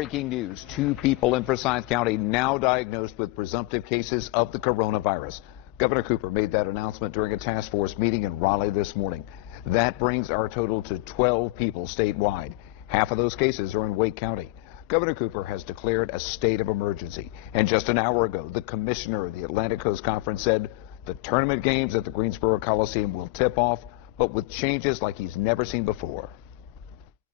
breaking news. 2 people in Forsyth County now diagnosed with presumptive cases of the coronavirus. Governor Cooper made that announcement during a task force meeting in Raleigh this morning. That brings our total to 12 people statewide. Half of those cases are in Wake County. Governor Cooper has declared a state of emergency. And just an hour ago, the commissioner of the Atlantic Coast Conference said the tournament games at the Greensboro Coliseum will tip off, but with changes like he's never seen before.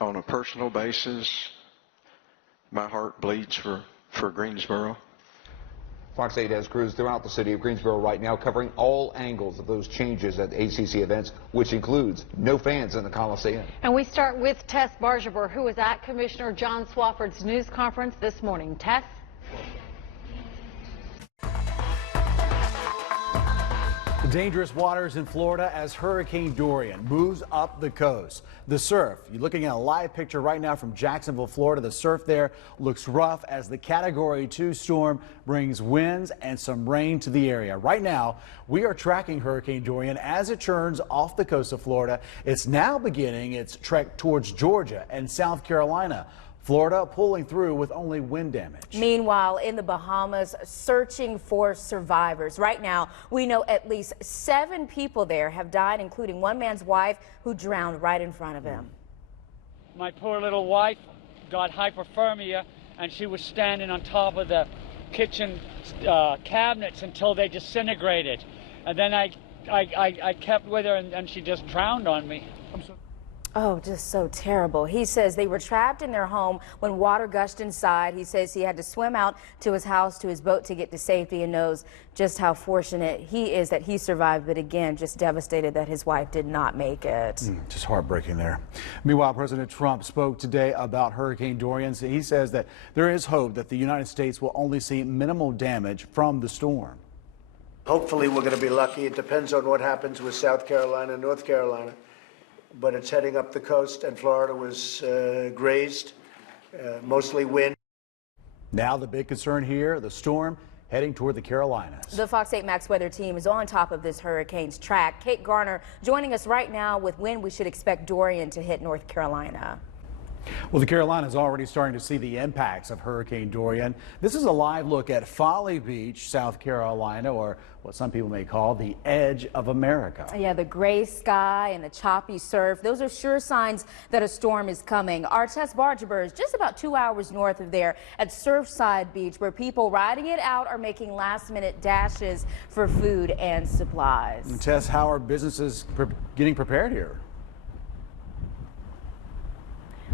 On a personal basis, my heart bleeds for Greensboro. Fox 8 has crews throughout the city of Greensboro right now covering all angles of those changes at ACC events, which includes no fans in the Coliseum. And we start with Tess Bargeber, who was at Commissioner John Swofford's news conference this morning. Tess? The dangerous waters in Florida as Hurricane Dorian moves up the coast. The surf, you're looking at a live picture right now from Jacksonville, Florida. The surf there looks rough as the Category 2 storm brings winds and some rain to the area. Right now, we are tracking Hurricane Dorian as it churns off the coast of Florida. It's now beginning its trek towards Georgia and South Carolina. Florida pulling through with only wind damage. Meanwhile, in the Bahamas, searching for survivors. Right now, we know at least 7 people there have died, including one man's wife who drowned right in front of him. My poor little wife got hypothermia, and she was standing on top of the kitchen cabinets until they disintegrated. And then I kept with her, and she just drowned on me. Oh, just so terrible. He says they were trapped in their home when water gushed inside. He says he had to swim out to his house, to his boat to get to safety, and knows just how fortunate he is that he survived, but again, just devastated that his wife did not make it. Just heartbreaking there. Meanwhile, President Trump spoke today about Hurricane Dorian. He says that there is hope that the United States will only see minimal damage from the storm. Hopefully we're going to be lucky. It depends on what happens with South Carolina and North Carolina. But it's heading up the coast, and Florida was grazed, mostly wind. Now the big concern here, the storm heading toward the Carolinas. The Fox 8 Max weather team is on top of this hurricane's track. Kate Garner joining us right now with when we should expect Dorian to hit North Carolina. Well, the Carolinas already starting to see the impacts of Hurricane Dorian. This is a live look at Folly Beach, South Carolina, or what some people may call the edge of America. Yeah, the gray sky and the choppy surf, those are sure signs that a storm is coming. Our Tess Bargeber is just about 2 hours north of there at Surfside Beach, where people riding it out are making last-minute dashes for food and supplies. And Tess, how are businesses getting prepared here?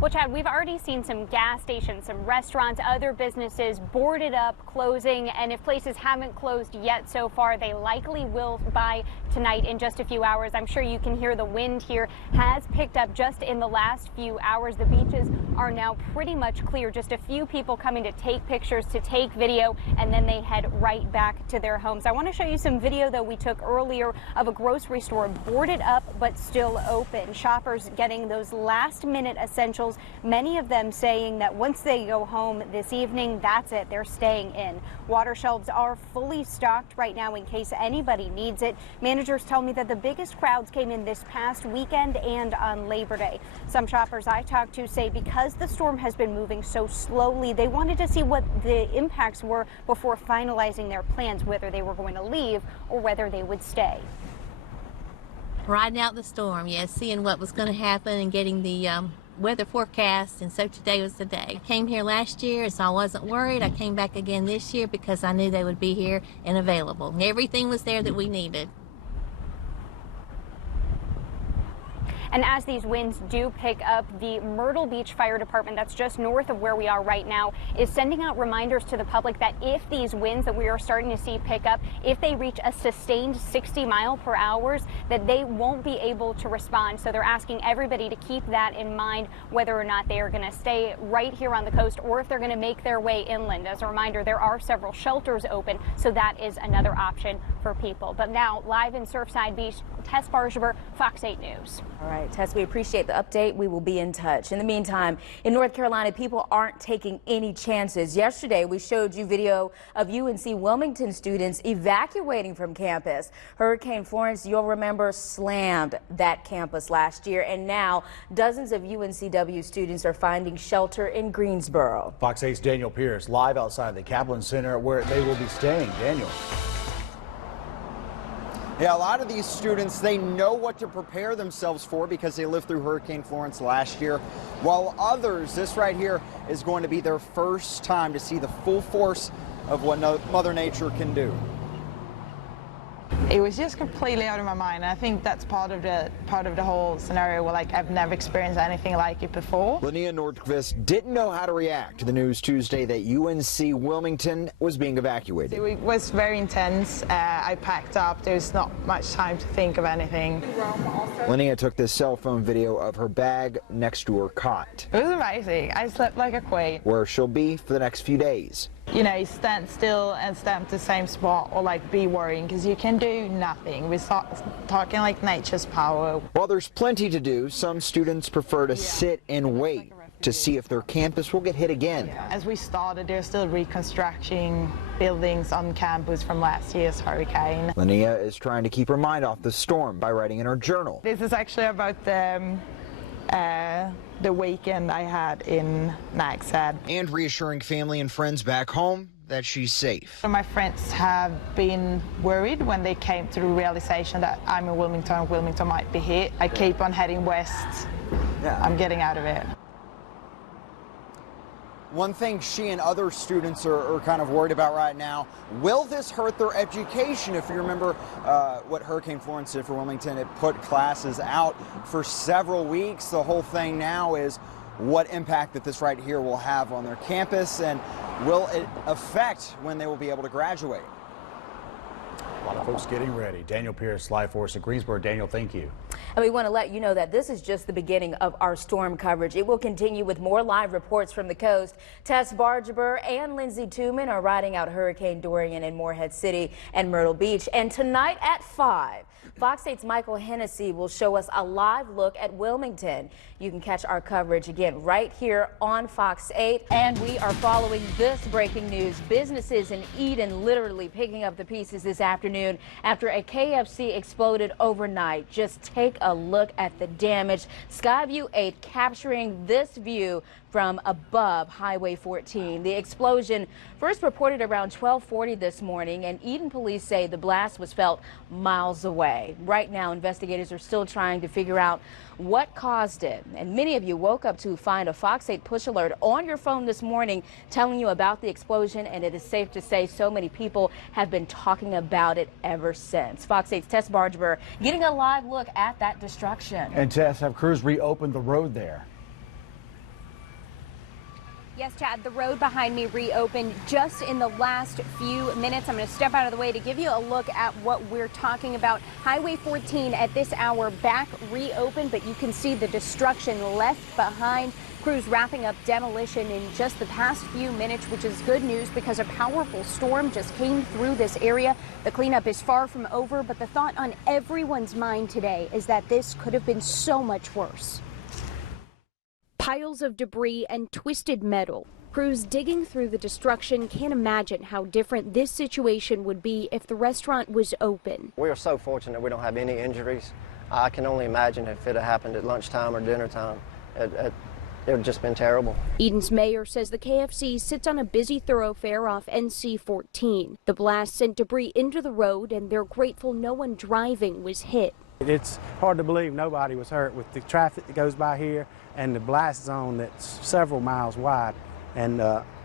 Well, Chad, we've already seen some gas stations, some restaurants, other businesses boarded up, closing, and if places haven't closed yet so far, they likely will by tonight in just a few hours. I'm sure you can hear the wind here has picked up just in the last few hours. The beaches are now pretty much clear. Just a few people coming to take pictures, to take video, and then they head right back to their homes. I want to show you some video, though, we took earlier of a grocery store boarded up but still open. Shoppers getting those last-minute essentials. Many of them saying that once they go home this evening, that's it, they're staying in. Water shelves are fully stocked right now in case anybody needs it. Managers tell me that the biggest crowds came in this past weekend and on Labor Day. Some shoppers I talked to say because the storm has been moving so slowly, they wanted to see what the impacts were before finalizing their plans, whether they were going to leave or whether they would stay. Riding out the storm, yes, seeing what was going to happen and getting the weather forecast, and so today was the day. I came here last year, so I wasn't worried. I came back again this year because I knew they would be here and available. Everything was there that we needed. And as these winds do pick up, the Myrtle Beach Fire Department, that's just north of where we are right now, is sending out reminders to the public that if these winds that we are starting to see pick up, if they reach a sustained 60 mile per hour, that they won't be able to respond. So they're asking everybody to keep that in mind, whether or not they are going to stay right here on the coast or if they're going to make their way inland. As a reminder, there are several shelters open, so that is another option for people. But now, live in Surfside Beach, Tess Bargeber, Fox 8 News. All right. right, Tess, we appreciate the update. We will be in touch. In the meantime, in North Carolina, people aren't taking any chances. Yesterday, we showed you video of UNC Wilmington students evacuating from campus. Hurricane Florence, you'll remember, slammed that campus last year, and now dozens of UNCW students are finding shelter in Greensboro. Fox 8's Daniel Pierce live outside the Kaplan Center where they will be staying. Daniel. Yeah, a lot of these students, they know what to prepare themselves for because they lived through Hurricane Florence last year, while others, this right here, is going to be their first time to see the full force of what Mother Nature can do. It was just completely out of my mind. I think that's part of the whole scenario where, like, I've never experienced anything like it before. Linnea Nordqvist didn't know how to react to the news Tuesday that UNC Wilmington was being evacuated. It was very intense. I packed up. There was not much time to think of anything. Linnea took this cell phone video of her bag next to her cot. It was amazing. I slept like a queen. Where she'll be for the next few days. You know, stand still and stand at the same spot or like be worrying because you can do nothing. We're talking like nature's power. While there's plenty to do, some students prefer to sit and wait to see if their campus will get hit again. As we started, they're still reconstructing buildings on campus from last year's hurricane. Linnea is trying to keep her mind off the storm by writing in her journal. This is actually about the weekend I had in Nags Head. And reassuring family and friends back home that she's safe. My friends have been worried when they came to the realization that I'm in Wilmington and Wilmington might be hit. I keep on heading west. I'm getting out of it. One thing she and other students are kind of worried about right now, will this hurt their education? If you remember what Hurricane Florence did for Wilmington, it put classes out for several weeks. The whole thing now is what impact that this right here will have on their campus, and will it affect when they will be able to graduate? A lot of folks getting ready. Daniel Pierce, live for us at Greensboro. Daniel, thank you. And we want to let you know that this is just the beginning of our storm coverage. It will continue with more live reports from the coast. Tess Bargeber and Lindsay Tuman are riding out Hurricane Dorian in Morehead City and Myrtle Beach. And tonight at 5, Fox 8's Michael Hennessy will show us a live look at Wilmington. You can catch our coverage again right here on Fox 8. And we are following this breaking news. Businesses in Eden literally picking up the pieces this afternoon after a KFC exploded overnight. Just take a look at the damage. Skyview 8 capturing this view from above Highway 14. The explosion first reported around 12:40 this morning, and Eden police say the blast was felt miles away. Right now, investigators are still trying to figure out what caused it. And many of you woke up to find a Fox 8 push alert on your phone this morning telling you about the explosion, and it is safe to say so many people have been talking about it ever since. Fox 8's Tess Bargeber getting a live look at that destruction. And Tess, have crews reopened the road there? Yes, Chad, the road behind me reopened just in the last few minutes. I'm going to step out of the way to give you a look at what we're talking about. Highway 14 at this hour back reopened, but you can see the destruction left behind. Crews wrapping up demolition in just the past few minutes, which is good news because a powerful storm just came through this area. The cleanup is far from over, but the thought on everyone's mind today is that this could have been so much worse. Piles of debris and twisted metal. Crews digging through the destruction can't imagine how different this situation would be if the restaurant was open. We are so fortunate we don't have any injuries. I can only imagine if it had happened at lunchtime or dinner time. It would have just been terrible. Eden's mayor says the KFC sits on a busy thoroughfare off NC 14. The blast sent debris into the road, and they're grateful no one driving was hit. It's hard to believe nobody was hurt with the traffic that goes by here and the blast zone that's several miles wide, and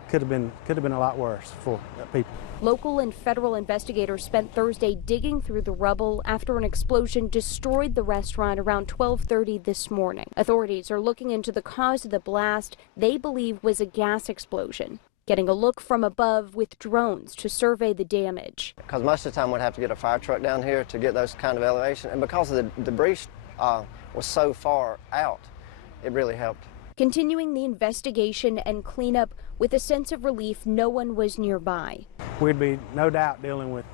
could have been a lot worse for people. Local and federal investigators spent Thursday digging through the rubble after an explosion destroyed the restaurant around 12:30 this morning. Authorities are looking into the cause of the blast they believe was a gas explosion. Getting a look from above with drones to survey the damage. Because most of the time we'd have to get a fire truck down here to get those kind of elevation, and because of the debris was so far out, it really helped. Continuing the investigation and cleanup with a sense of relief no one was nearby. We'd be no doubt dealing with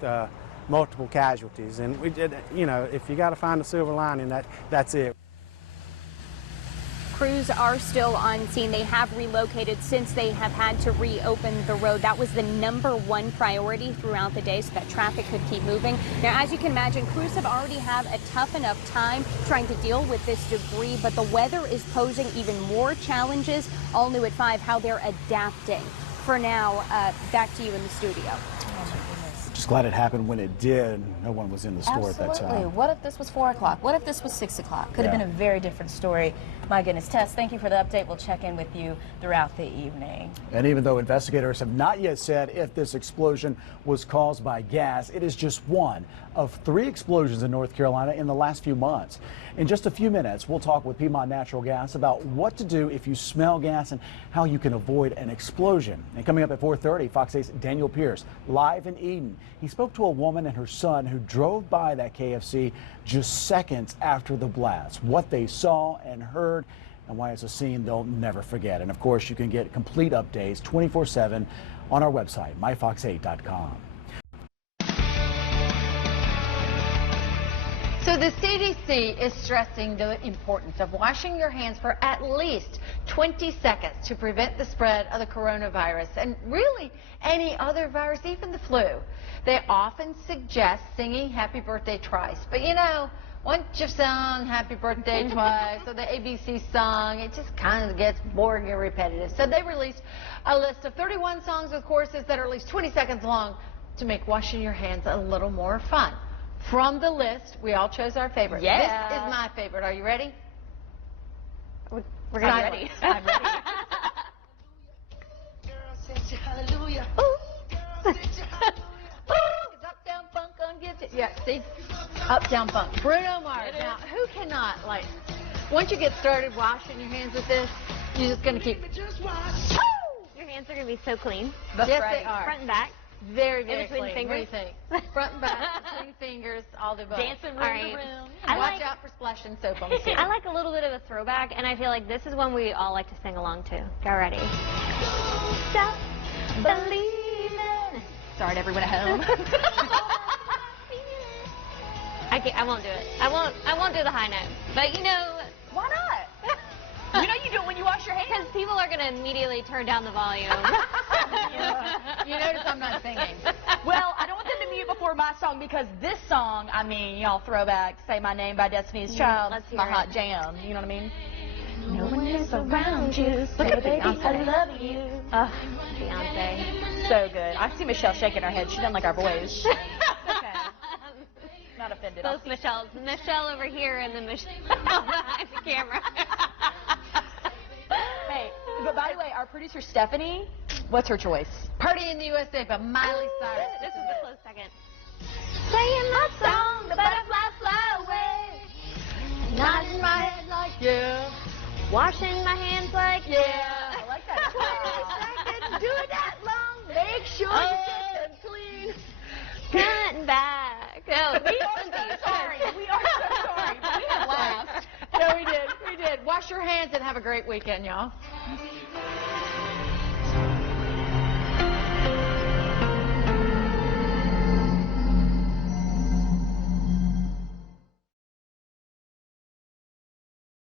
multiple casualties, and we did, you know, if you got to find a silver lining, that's it. crews are still on scene. They have relocated since they have had to reopen the road. That was the #1 priority throughout the day so that traffic could keep moving. Now, as you can imagine, crews have already had a tough enough time trying to deal with this debris, but the weather is posing even more challenges. All new at 5, how they're adapting. For now, back to you in the studio. Just glad it happened when it did. No one was in the store at that time. Absolutely. What if this was 4 o'clock? What if this was 6 o'clock? Could have been a very different story. My goodness. Tess, thank you for the update. We'll check in with you throughout the evening. And even though investigators have not yet said if this explosion was caused by gas, it is just one of 3 explosions in North Carolina in the last few months. In just a few minutes, we'll talk with Piedmont Natural Gas about what to do if you smell gas and how you can avoid an explosion. And coming up at 4:30, Fox 8's Daniel Pierce, live in Eden. He spoke to a woman and her son who drove by that KFC just seconds after the blast. What they saw and heard, and why it's a scene they'll never forget. And of course, you can get complete updates 24/7 on our website, myfox8.com. So the CDC is stressing the importance of washing your hands for at least 20 seconds to prevent the spread of the coronavirus and really any other virus, even the flu. They often suggest singing happy birthday twice, but you know, once you've sung happy birthday twice or the ABC song, it just kind of gets boring and repetitive. So they released a list of 31 songs with choruses that are at least 20 seconds long to make washing your hands a little more fun. From the list, we all chose our favorite. Yeah. This is my favorite. Are you ready? We're gonna be ready. I'm ready. Up, down, funk, yeah, see? Up, down, funk. Bruno Mars. Now, who cannot, like, once you get started washing your hands with this, you're just going to keep. Your hands are going to be so clean. That's yes, right. They are. Front and back. Very, very between clean. fingers. What do you think? Front and back, between fingers, all the above. Dancing room to room. Watch out for splashing soap on the ceiling. I like a little bit of a throwback, and I feel like this is one we all like to sing along to. Get ready. Stop believing. Sorry to everyone at home. I won't do it. I won't do the high note. But you know, Why not? You know you do it when you wash your hands. because people are going to immediately turn down the volume. You notice I'm not singing. Well, I don't want them to mute before my song because this song, I mean, y'all throwback, Say My Name by Destiny's Child. Let's It's hear my it. hot jam. You know what I mean? No one is around you. Look at Baby, Beyonce. I love you. Beyonce. So good. I see Michelle shaking her head. She doesn't like our boys. Okay. Not offended. Both Michelle's. Michelle over here and then Michelle behind the camera. Hey, but by the way, our producer Stephanie, what's her choice? Party in the USA by Miley Cyrus. This is a close second. Playing my song, the butterflies fly away. Not in my head like yeah. Washing my hands like Yeah. I like that. 20 seconds, do it that long. Make sure you get them clean. front and back. Oh, We are so sorry. We are so sorry. We have laughed. No, we did. We did. Wash your hands and have a great weekend, y'all.